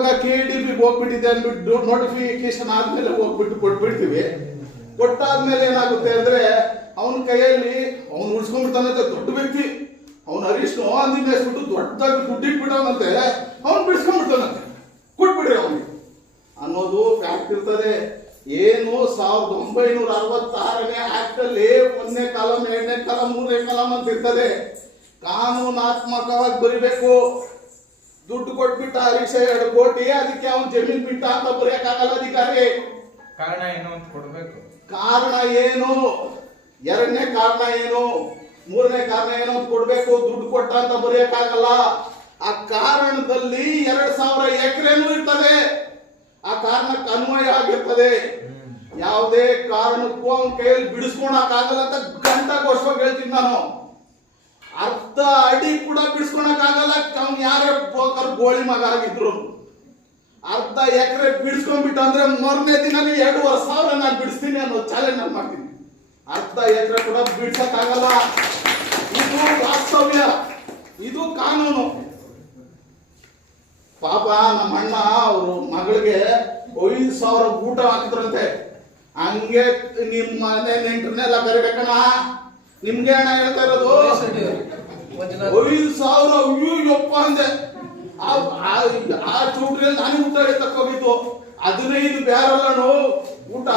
ಇವಾಗ KDB ಹೋಗ್ಬಿಟ್ಟಿದೆ ಅಂದ್ಬಿಟ್ಟು ನೋಟಿಫಿಕೇಶನ್ ಆದ್ಮೇಲೆ ಹೋಗ್ಬಿಟ್ಟು ಕೊಟ್ಬಿಡ್ತೀವಿ. ಕೊಟ್ಟಾದ್ಮೇಲೆ ಏನಾಗುತ್ತೆ ಅಂದ್ರೆ ಅವನ ಕೈಯಲ್ಲಿ ಅವನು ಉಳಿಸ್ಕೊಂಡ್ಬಿಡ್ತಾನೆ. ದೊಡ್ಡ ವ್ಯಕ್ತಿ ಅವನು ಹರೀಶ್ ಅಂದಿನ ಹೆಸ್ಬಿಟ್ಟು ದೊಡ್ಡದಾಗಿ ದುಡ್ಡು ಇಟ್ಬಿಟ್ಟವನಂತೆ, ಅವ್ನು ಬಿಡಿಸ್ಕೊಂಡ್ಬಿಡ್ತಾನಂತೆ. ಕೊಟ್ಬಿಡ್ರಿ ಅವನಿಗೆ ಅನ್ನೋದು ಫ್ಯಾಕ್ಟ್ ಇರ್ತದೆ. ಏನು 1966ನೇ ಆಕ್ಟ್ ಅಲ್ಲಿ 1ನೇ ಕಾಲಂ 2ನೇ ಕಾಲಂ 3ನೇ ಕಾಲಂ ಅಂತ ಇರ್ತದೆ. ಕಾನೂನಾತ್ಮಕವಾಗಿ ಬರಿಬೇಕು. ದುಡ್ಡು ಕೊಟ್ಬಿಟ್ಟ ಹರೀಶ 2 ಕೋಟಿ, ಅದಕ್ಕೆ ಅವನು ಜಮೀನ್ ಬಿಟ್ಟ ಅಂತ ಬರೆಯಕ್ಕಾಗಲ್ಲ ಅಧಿಕಾರಿ. ಕಾರಣ ಏನು ಅಂತ ಕೊಡ್ಬೇಕು. ಕಾರಣ ಏನು, 2ನೇ ಕಾರಣ ಏನು, 3ನೇ ಕಾರಣ ಏನು ಅಂತ ಕೊಡ್ಬೇಕು. ದುಡ್ಡು ಕೊಟ್ಟ ಅಂತ ಬರೆಯಕ್ಕಾಗಲ್ಲ. ಆ ಕಾರಣದಲ್ಲಿ 2000 ಎಕರೆನೂ ಇರ್ತದೆ. ಆ ಕಾರಣಕ್ಕೆ ಅನ್ವಯ ಆಗಿರ್ತದೆ. ಯಾವುದೇ ಕಾರಣಕ್ಕೂ ಅವನ ಕೈಯಲ್ಲಿ ಬಿಡಿಸ್ಕೊಳಕ್ಕಾಗಲ್ಲ ಅಂತ ಗಂಟಗೋಷ್ಠವಾಗಿ ಹೇಳ್ತೀನಿ ನಾನು. ಅರ್ಧ ಅಡಿ ಕೂಡ ಬಿಡಿಸ್ಕೊಳಕ್ಕಾಗಲ್ಲ. ಅವ್ನು ಯಾರೇ ಬೋಕರ್ ಗೋಳಿ ಮಗ ಆಗಿದ್ರು ಅರ್ಧ ಎಕರೆ ಬಿಡಿಸ್ಕೊಂಡ್ಬಿಟ್ಟು ಅಂದ್ರೆ 3ನೇ ದಿನ 2,500 ನಾನು ಬಿಡಿಸ್ತೀನಿ ಅನ್ನೋ ಚಾಲೆಂಜ್ ನಾನು ಮಾಡ್ತೀನಿ. ಅರ್ಧ ಎಕರೆ ಕೂಡ ಬಿಡ್ಸಕ್ಕಾಗಲ್ಲ. ಇದು ವಾಸ್ತವ್ಯ, ಇದು ಕಾನೂನು. ಪಾಪ ನಮ್ಮ ಅಣ್ಣ ಅವರು ಮಗಳಿಗೆ 5,000 ಊಟ ಹಾಕಿದ್ರಂತೆ. ಹಂಗೆ ನಿಮ್ಮ ಮನೆ ನೆಂಟ್ರನ್ನೆಲ್ಲ ಕರಿಬೇಕಣ್ಣ. ನಿಮ್ಗೆ ಅಣ್ಣ ಹೇಳ್ತಾ ಇರೋದು 5,000. ಅಯ್ಯಪ್ಪ ಅಂದೆ. ಆ ಚೂಟ್ರಿಯಲ್ಲಿ ನಾನು ಊಟ ತಕ್ಕೋಗಿದ್ದು 15 ಬ್ಯಾರಲ್ಲೂ ಊಟ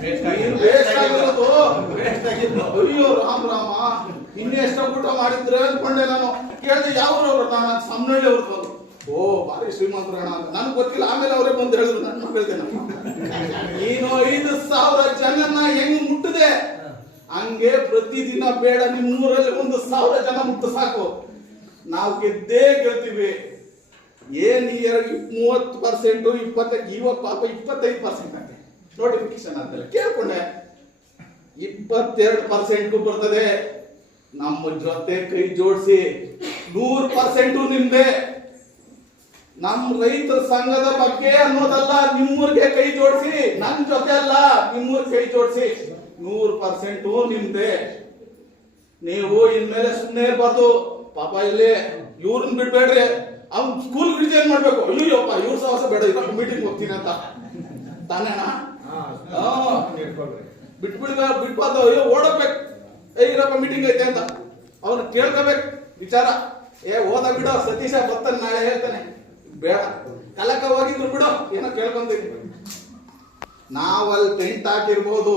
ವೇಸ್ಟ್ ಆಗಿರೋದು. ಅಯ್ಯೋ ರಾಮ ರಾಮ, ಇನ್ನೆಷ್ಟ ಊಟ ಮಾಡಿದ್ರೆ ಅನ್ಕೊಂಡೆ ನಾನು. ಕೇಳಿದೆ ಯಾವ್ರವ್ರು, ನಾನು ಸಮ್ಮನಹಳ್ಳಿ ಅವ್ರದ್ದು. ಓ ಭಾರಿ ಶ್ರೀಮಂತರಣ ಅಂತ ನನಗೆ ಗೊತ್ತಿಲ್ಲ. ಆಮೇಲೆ ಅವರೇ ಬಂದು ಹೇಳಿದ್ರು, ನನ್ನ ಮಕ್ಕಳಿದೆ ನೀನು 5,000 ಜನನ ಹೆಂಗ್ ಮುಟ್ಟಿದೆ, ಹಂಗೆ ಪ್ರತಿದಿನ ಬೇಡ ನಿಮ್ಮೂರಲ್ಲಿ 1,000 ಜನ ಮುಟ್ಟು ಸಾಕು. ನಾವು ಗೆದ್ದೇ ಗೆಲ್ತೀವಿ. ಏನ್ 30%, 20, ಇವಾಗ ಪಾಪ 25% ಅಂತೆ ನೋಟಿಫಿಕೇಶನ್ ಆದ್ಮೇಲೆ ಕೇಳ್ಕೊಂಡೆ. 22% ಬರ್ತದೆ. ನಮ್ಮ ಜೊತೆ ಕೈ ಜೋಡಿಸಿ 100% ನಿಮ್ದೆ. ನಮ್ಮ ರೈತರ ಸಂಘದ ಬಗ್ಗೆ ಅನ್ನೋದಲ್ಲ, ನಿಮ್ಮೂರ್ಗೆ ಕೈ ಜೋಡಿಸಿ, ನನ್ನ ಜೊತೆ ಅಲ್ಲ, ನಿಮ್ಮೂರ್ ಕೈ ಜೋಡಿಸಿ 100% ನಿಮ್ದೆ. ನೀವು ಇನ್ಮೇಲೆ ಸುಮ್ಮನೆ ಇರ್ಬಾರ್ದು. ಪಾಪ ಇಲ್ಲಿ ಇವ್ರನ್ನ ಬಿಡ್ಬೇಡ್ರಿ. ಅವ್ನ್ ಸ್ಕೂಲ್ ರಿಜೈನ್ ಮಾಡ್ಬೇಕು. ಅಯ್ಯೋಪ್ಪ ಇವ್ರ ಸಹವಾಸ ಬೇಡ, ಇವಾಗ ಮೀಟಿಂಗ್ ಹೋಗ್ತೀನಿ ಅಂತ ತಾನೇಣ. ಬಿಟ್ಬಾರ್ದು. ಅಯ್ಯೋ ಓಡೋಗ್ಬೇಕು, ಇರಪ್ಪ ಮೀಟಿಂಗ್ ಐತೆ ಅಂತ ಅವ್ನು ಕೇಳ್ಕೋಬೇಕು ವಿಚಾರ. ಓದ ಬಿಡೋ ಸತೀಶ ಬರ್ತಾನೆ ನಾಳೆ ಹೇಳ್ತಾನೆ. ಬೇಡ, ಕಲಕ ಹೋಗಿದ್ರು ಬಿಡೋ, ಏನೋ ಕೇಳ್ಕೊಂತೀನಿ. ನಾವಲ್ಲಿ ಟೆಂಟ್ ಹಾಕಿರ್ಬೋದು,